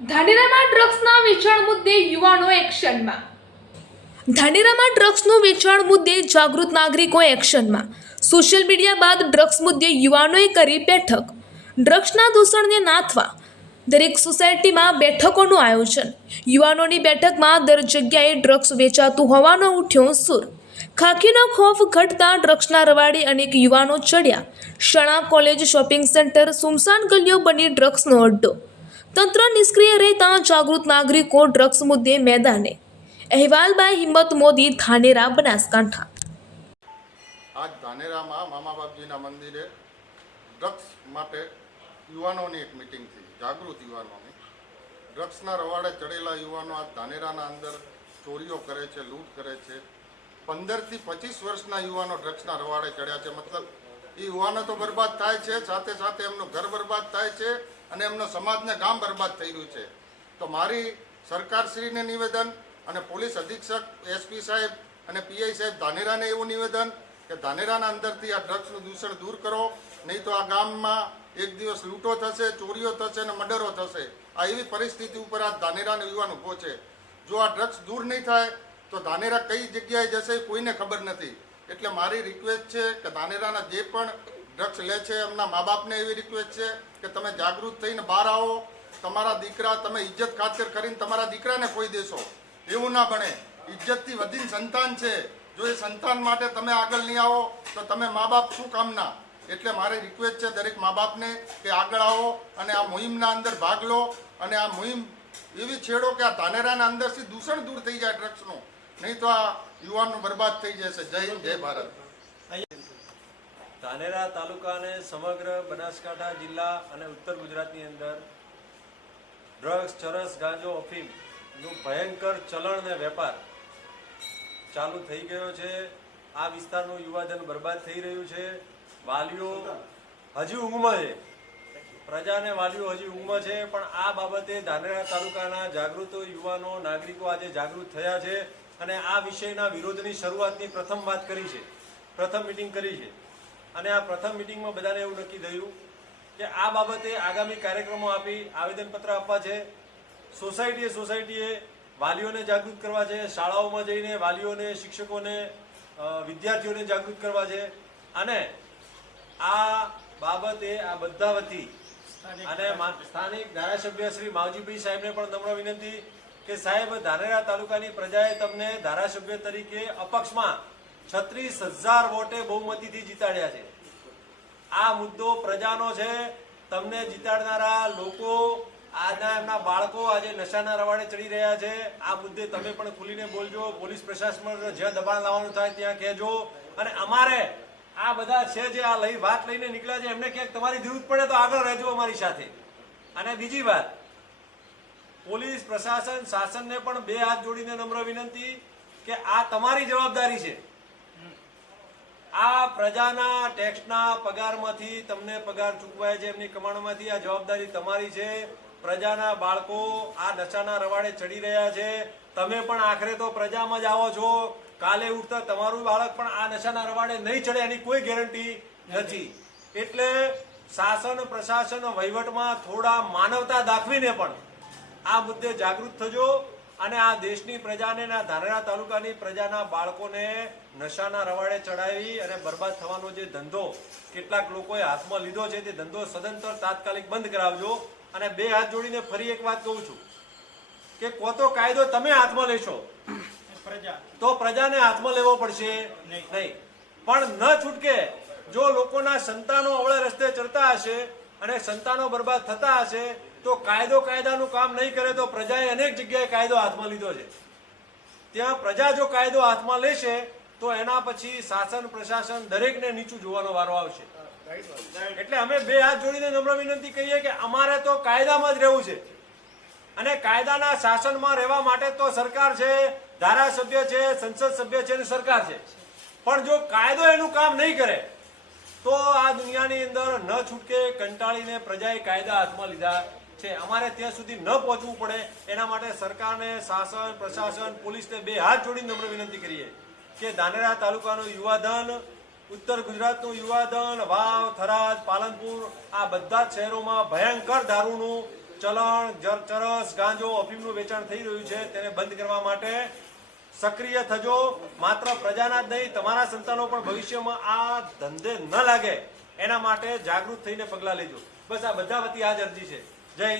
ધાનેરામાં ડ્રગ્સના વેચાણ મુદ્દે યુવાનો એક્શનમાં. ધાનેરામાં ડ્રગ્સનું વેચાણ મુદ્દે જાગૃત નાગરિકો એક્શનમાં. સોશિયલ મીડિયા બાદ ડ્રગ્સ મુદ્દે યુવાનોએ કરી બેઠક. ડ્રગ્સના દૂષણને નાથવા દરેક સોસાયટીમાં બેઠકોનું આયોજન. યુવાનોની બેઠકમાં દર જગ્યાએ ડ્રગ્સ વેચાતું હોવાનો ઉઠ્યો સૂર. ખાખીનો ખોફ ઘટતા ડ્રગ્સના રવાડે અનેક યુવાનો ચડ્યા. શાળા, કોલેજ, શોપિંગ સેન્ટર, સુમસાન ગલીઓ બની ડ્રગ્સનો અડ્ડો. તંત્ર નિષ્ક્રિય રહેતા જાગૃત નાગરિકો ડ્રગ્સ મુદ્દે મેદાને. અહેવાલ બાય હિંમત મોદી, ધાનેરા, બનાસકાંઠા. આજ ધાનેરામાં મામા બાપજીના મંદિરે ડ્રગ્સ માટે યુવાનોની એક મિટિંગ થઈ, જાગૃત યુવાનોની. ડ્રગ્સના રવાડે ચડેલા યુવાનો આજ ધાનેરાના અંદર ચોરીઓ કરે છે, લૂંટ કરે છે. 15 થી 25 વર્ષના યુવાનો ડ્રગ્સના રવાડે ચડ્યા છે. મતલબ એ યુવાનો તો બરબાદ થાય છે, સાથે સાથે એમનું ઘર બરબાદ થાય છે અને એમનો સમાજને ગામ બરબાદ થઈ રહ્યું છે. તો મારી સરકારશ્રીને નિવેદન અને પોલીસ અધિક્ષક એસપી સાહેબ અને પીઆઈ સાહેબ ધાનેરાને એવું નિવેદન કે ધાનેરાના અંદરથી આ ડ્રગ્સનું દૂષણ દૂર કરો, નહીં તો આ ગામમાં એક દિવસ લૂંટો થશે, ચોરીઓ થશે અને મર્ડરો થશે. આ એવી પરિસ્થિતિ ઉપર આ ધાનેરાનો યુવાન ઊભો છે. જો આ ડ્રગ્સ દૂર નહીં થાય તો ધાનેરા કઈ જગ્યાએ જશે કોઈને ખબર નથી. એટલે મારી રિક્વેસ્ટ છે કે ધાનેરાના જે પણ ડ્રગ્સ લે છે એમના મા બાપને એવી રિક્વેસ્ટ છે કે તમે જાગૃત થઈને બહાર આવો. તમારા દીકરા તમે ઇજ્જત ખાતર કરીને તમારા દીકરાને ખોઈ દેશો, એવું ના બને. ઇજ્જતથી વધીને સંતાન છે, જો એ સંતાન માટે તમે આગળ નહીં આવો તો તમે મા બાપ શું કામના. એટલે મારી રિક્વેસ્ટ છે દરેક મા બાપને કે આગળ આવો અને આ મુહિમના અંદર ભાગ લો અને આ મુહિમ એવી છેડો કે આ ધાનેરાના અંદરથી દૂષણ દૂર થઈ જાય ડ્રગ્સનું, નહીં તો આ યુવાનનું બરબાદ થઈ જશે. જય હિન્દ, જય ભારત. ધાનેરા તાલુકા અને સમગ્ર બનાસકાંઠા જિલ્લા અને ઉત્તર ગુજરાતની અંદર ડ્રગ્સ, ચરસ, ગાંજો, અફીમનું ભયંકર ચલણ અને વેપાર ચાલુ થઈ ગયો છે. આ વિસ્તારનું યુવાધન બરબાદ થઈ રહ્યું છે. વાલીઓ હજી ઊંઘમાં છે, પ્રજાને વાલીઓ હજી ઊંઘમાં છે. પણ આ બાબતે ધાનેરા તાલુકાના જાગૃત યુવાનો, નાગરિકો આજે જાગૃત થયા છે અને આ વિષયના વિરોધની શરૂઆતની પ્રથમ વાત કરી છે, પ્રથમ મિટિંગ કરી છે. અને આ પ્રથમ મિટિંગમાં બધાને એવું નક્કી થયું કે આ બાબતે આગામી કાર્યક્રમો આપી આવેદનપત્ર આપવા છે. સોસાયટીએ વાલીઓને જાગૃત કરવા છે. શાળાઓમાં જઈને વાલીઓને, શિક્ષકોને, વિદ્યાર્થીઓને જાગૃત કરવા છે. અને આ બાબતે આ બધા વતી અને સ્થાનિક ધારાસભ્ય શ્રી માવજીભાઈ સાહેબને પણ નમ્ર વિનંતી કે સાહેબ, ધાનેરા તાલુકાની પ્રજાએ તમને ધારાસભ્ય તરીકે અપક્ષમાં 36,000 વોટે બહુમતીથી જીતાડ્યા છે. આ મુદ્દો પ્રજાનો છે. તમને જીતાડનારા લોકો, આજના એમના બાળકો આજે નશાના રવાડે ચડી રહ્યા છે. આ મુદ્દે તમે પણ ખુલીને બોલજો. પોલીસ પ્રશાસન જ્યાં દબાણ લાવવાનું થાય ત્યાં કહેજો. અને અમારે આ બધા છે જે આ વાત લઈને નીકળ્યા છે એમને ક્યાંક તમારી જરૂર પડે તો આગળ રહેજો અમારી સાથે. અને બીજી વાત, પોલીસ પ્રશાસન, શાસનને પણ 2 હાથ જોડીને નમ્ર વિનંતી કે આ તમારી જવાબદારી છે. આ પ્રજાના ટેક્સના પગારમાંથી તમને પગાર ચૂકવાય છે, એમની કમાણીમાંથી. આ જવાબદારી તમારી છે. પ્રજાના બાળકો આ નશાના રવાડે ચડી રહ્યા છે. તમે પણ આખરે તો પ્રજામાં જ આવો છો. કાલે ઉઠતા તમારું બાળક પણ આ નશાના રવાડે નહીં ચડે એની કોઈ ગેરંટી નથી. એટલે શાસન, પ્રશાસન, વહીવટમાં થોડા માનવતા દાખવીને પણ આ મુદ્દે જાગૃત થજો. અને આ દેશની પ્રજાને, ધાનેરા તાલુકાની પ્રજાના બાળકોને નશાના રવાડે ચડાવી અને બરબાદ થવાનો જે ધંધો કેટલાક લોકોએ હાથમાં લીધો છે તે ધંધો સદંતર તાત્કાલિક બંધ કરાવજો. અને 2 હાથ જોડીને ફરી એક વાત કહું છું કે કો તો કાયદો તમે હાથમાં લેશો તો પ્રજાને હાથમાં લેવો પડશે નહીં. પણ ન છૂટકે જો લોકોના સંતાનો અવળે રસ્તે ચડતા હશે અને સંતાનો બરબાદ થતા હશે તો કાયદાનું કામ નહીં કરે તો પ્રજાએ અનેક જગ્યાએ કાયદો હાથમાં લીધો છે. ત્યાં પ્રજા જો કાયદો હાથમાં લેશે તો એના પછી શાસન, પ્રશાસન દરેકને નીચું જોવાનો વારો આવશે. એટલે અમે 2 હાથ જોડીને નમ્ર વિનંતી કહીએ કે અમારે તો કાયદામાં જ રહેવું છે. અને કાયદાના શાસનમાં રહેવા માટે તો સરકાર છે, ધારાસભ્ય છે, સંસદ સભ્ય છે અને સરકાર છે. પણ જો કાયદો એનું કામ નહીં કરે તો આ દુનિયાની અંદર ન છૂટકે કંટાળીને પ્રજાએ કાયદા હાથમાં લીધા છે. અમારે ત્યાં સુધી ન પહોંચવું પડે એના માટે સરકારને, શાસન, પ્રશાસન, પોલીસને 2 હાથ જોડીને નમ્ર વિનંતી કરીએ કે ધાનેરા તાલુકાનું યુવાધન, ઉત્તર ગુજરાતનું યુવાધન, વાવ, થરાદ, પાલનપુર આ બધા જ શહેરોમાં ભયંકર દારૂનું ચલણ ચરસ ગાંજો અફીમનું વેચાણ થઈ રહ્યું છે તેને બંધ કરવા માટે સક્રિય થજો. માત્ર પ્રજાના જ નહીં, તમારા સંતાનો પણ ભવિષ્યમાં આ ધંધે ન લાગે એના માટે જાગૃત થઈને પગલાં લેજો. બસ આ બધા વતી આ જ અરજી છે. જય હિન્દ.